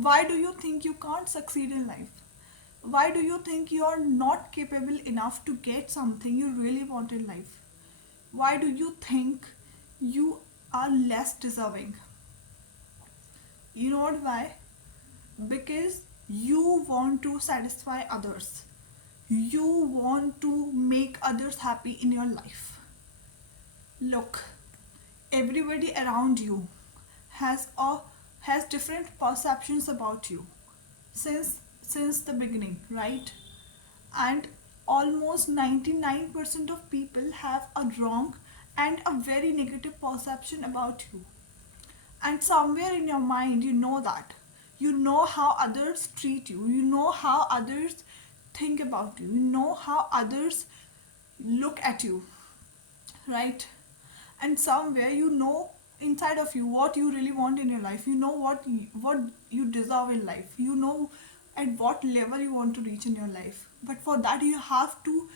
Why do you think you can't succeed in life? Why do you think you are not capable enough to get something you really want in life? Why do you think you are less deserving? You know what why? Because you want to satisfy others. You want to make others happy in your life. Look, everybody around you has a has different perceptions about you since the beginning, right? And almost 99% of people have a wrong and a very negative perception about you. And somewhere in your mind, you know that. You know how others treat you. You know how others think about you. You know how others look at you, right? And somewhere you know inside of you what you really want in your life. You know what you deserve in life. You know at what level you want to reach in your life. But for that, you have to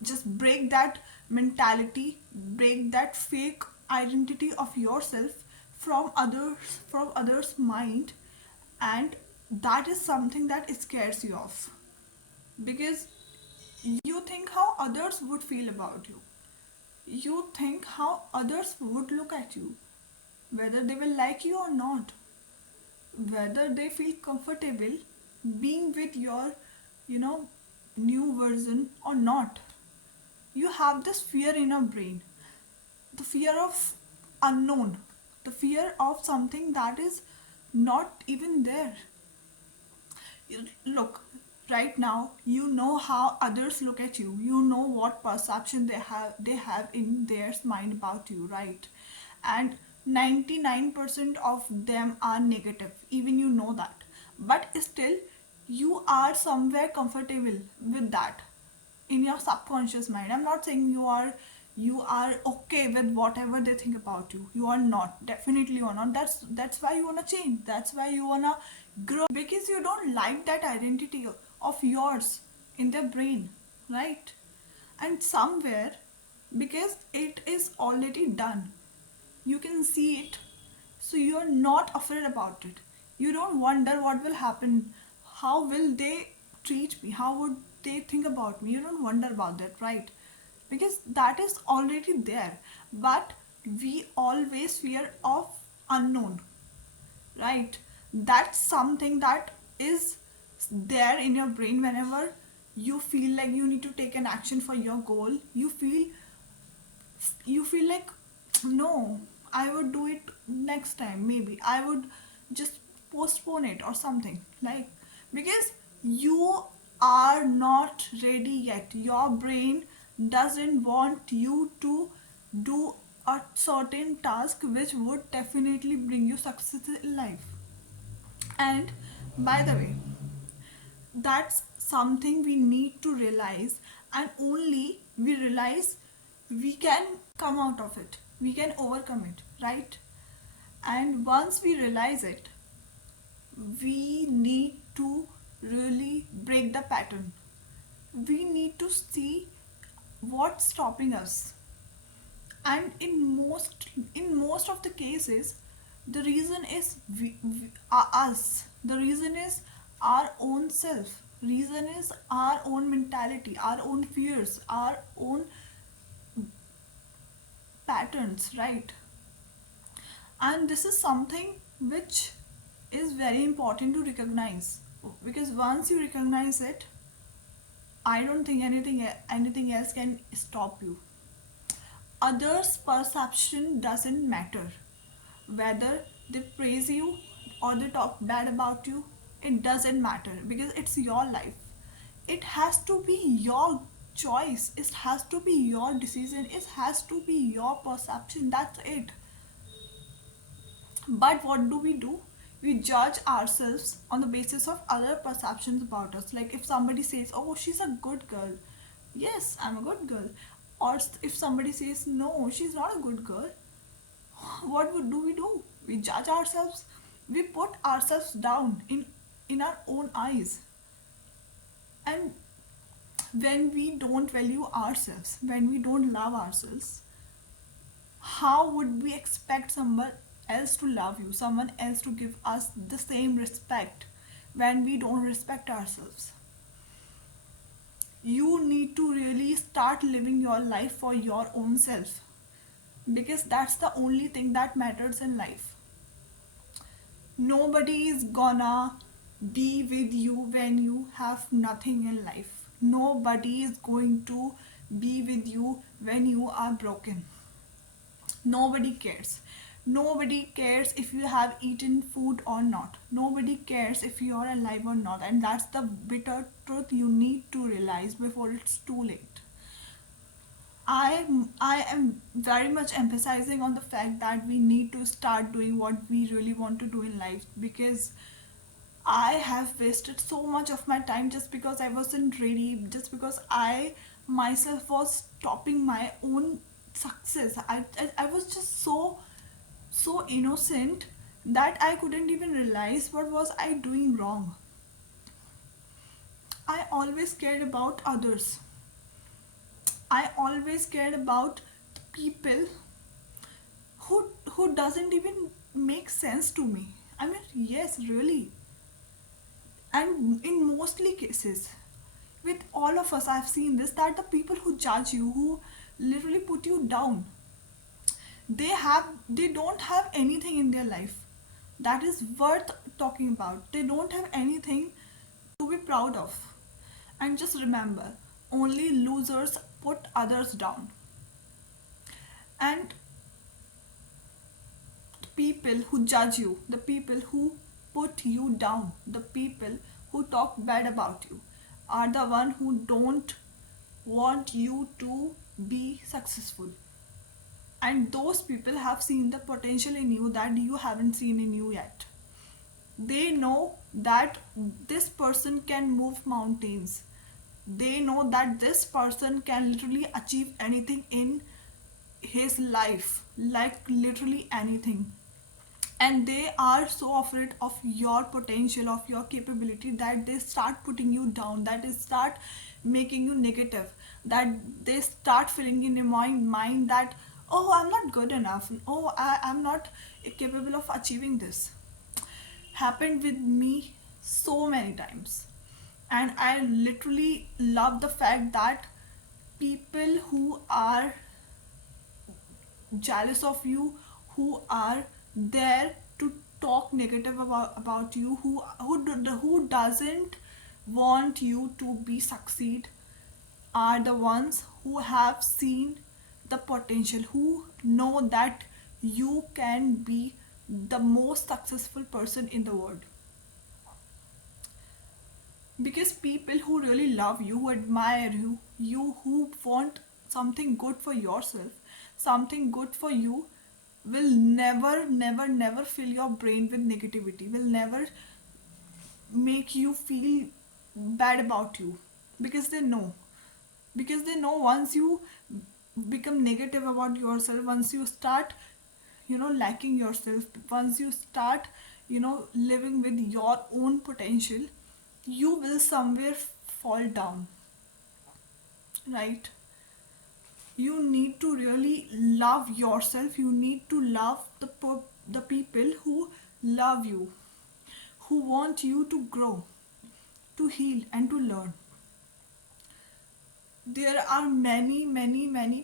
just break that mentality, break that fake identity of yourself from others mind. And that is something that scares you off, because you think how others would feel about you. You think how others would look at you, whether they will like you or not, whether they feel comfortable being with your, you know, new version or not. You have this fear in your brain, the fear of unknown, the fear of something that is not even there. Look, right now you know how others look at you. You know what perception they have in their mind about you, right? And 99% of them are negative, even you know that. But still, you are somewhere comfortable with that in your subconscious mind. I'm not saying you are okay with whatever they think about you. You are not. Definitely you are not. That's why you wanna change. That's why you wanna grow, because you don't like that identity of yours in their brain, right? And somewhere, because it is already done, you can see it, so you're not afraid about it. You don't wonder what will happen, how will they treat me, how would they think about me. You don't wonder about that, right? Because that is already there. But we always fear of unknown, right? That's something that is there in your brain whenever you feel like you need to take an action for your goal. You feel like, no, I would do it next time, maybe I would just postpone it or something, like, because you are not ready yet. Your brain doesn't want you to do a certain task which would definitely bring you success in life. And by the way, that's something we need to realize, and only we realize we can come out of it, we can overcome it, right? And once we realize it, we need to really break the pattern. We need to see what's stopping us. And in most of the cases, the reason is us. The reason is our own self. Reason is our own mentality, our own fears, our own patterns, right? And this is something which is very important to recognize, because once you recognize it, I don't think anything else can stop you. Others' perception doesn't matter. Whether they praise you or they talk bad about you, it doesn't matter, because it's your life. It has to be your choice. It has to be your decision. It has to be your perception. That's it. But what do? We judge ourselves on the basis of other perceptions about us. Like if somebody says, oh, she's a good girl. Yes, I'm a good girl. Or if somebody says, no, she's not a good girl. What do? We judge ourselves. We put ourselves down in our own eyes. And when we don't value ourselves, when we don't love ourselves, how would we expect else to love you, someone else to give us the same respect when we don't respect ourselves. You need to really start living your life for your own self, because that's the only thing that matters in life. Nobody is gonna be with you when you have nothing in life. Nobody is going to be with you when you are broken. Nobody cares. Nobody cares if you have eaten food or not. Nobody cares if you are alive or not. And that's the bitter truth you need to realize before it's too late. I am very much emphasizing on the fact that we need to start doing what we really want to do in life, because I have wasted so much of my time just because I wasn't ready, just because I myself was stopping my own success. I was just so innocent that I couldn't even realize what was I doing wrong. I always cared about others. I always cared about the people who doesn't even make sense to me. I mean, yes, really. And in mostly cases, with all of us, I've seen this, that the people who judge you, who literally put you down, they don't have anything in their life that is worth talking about. They don't have anything to be proud of. And just remember, only losers put others down. And the people who judge you, the people who put you down, the people who talk bad about you, are the one who don't want you to be successful. And those people have seen the potential in you that you haven't seen in you yet. They know that this person can move mountains. They know that this person can literally achieve anything in his life, like literally anything. And they are so afraid of your potential, of your capability, that they start putting you down, that they start making you negative, that they start filling in your mind that, oh, I'm not good enough, oh, I'm not capable of achieving this. Happened with me so many times. And I literally love the fact that people who are jealous of you, who are there to talk negative about you, who doesn't want you to be succeed, are the ones who have seen the potential, who know that you can be the most successful person in the world. Because people who really love you, who admire you who want something good for yourself, something good for you, will never fill your brain with negativity, will never make you feel bad about you. Because they know, once you become negative about yourself, once you start lacking yourself, once you start living with your own potential, you will somewhere fall down, right? You need to really love yourself. You need to love the people who love you, who want you to grow, to heal and to learn. There are many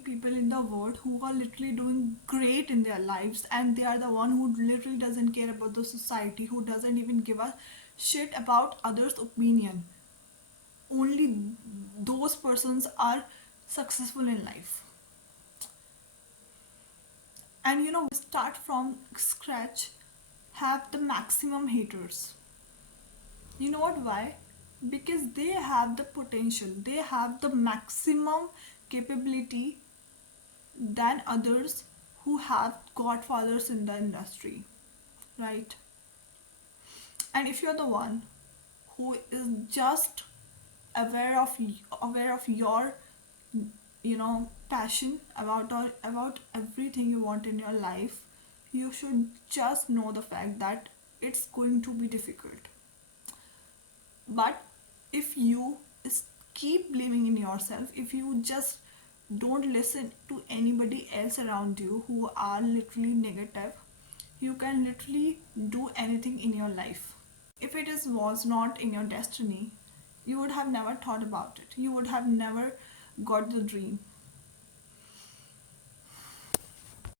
people in the world who are literally doing great in their lives, and they are the one who literally doesn't care about the society, who doesn't even give a shit about others opinion. Only those persons are successful in life. And start from scratch, have the maximum haters. You know what? Why? Because they have the potential, they have the maximum capability than others who have godfathers in the industry, right? And if you're the one who is just aware of your passion about everything you want in your life, you should just know the fact that it's going to be difficult. But if you keep believing in yourself, if you just don't listen to anybody else around you who are literally negative, You can literally do anything in your life. If it is was not in your destiny, you would have never thought about it. You would have never got the dream.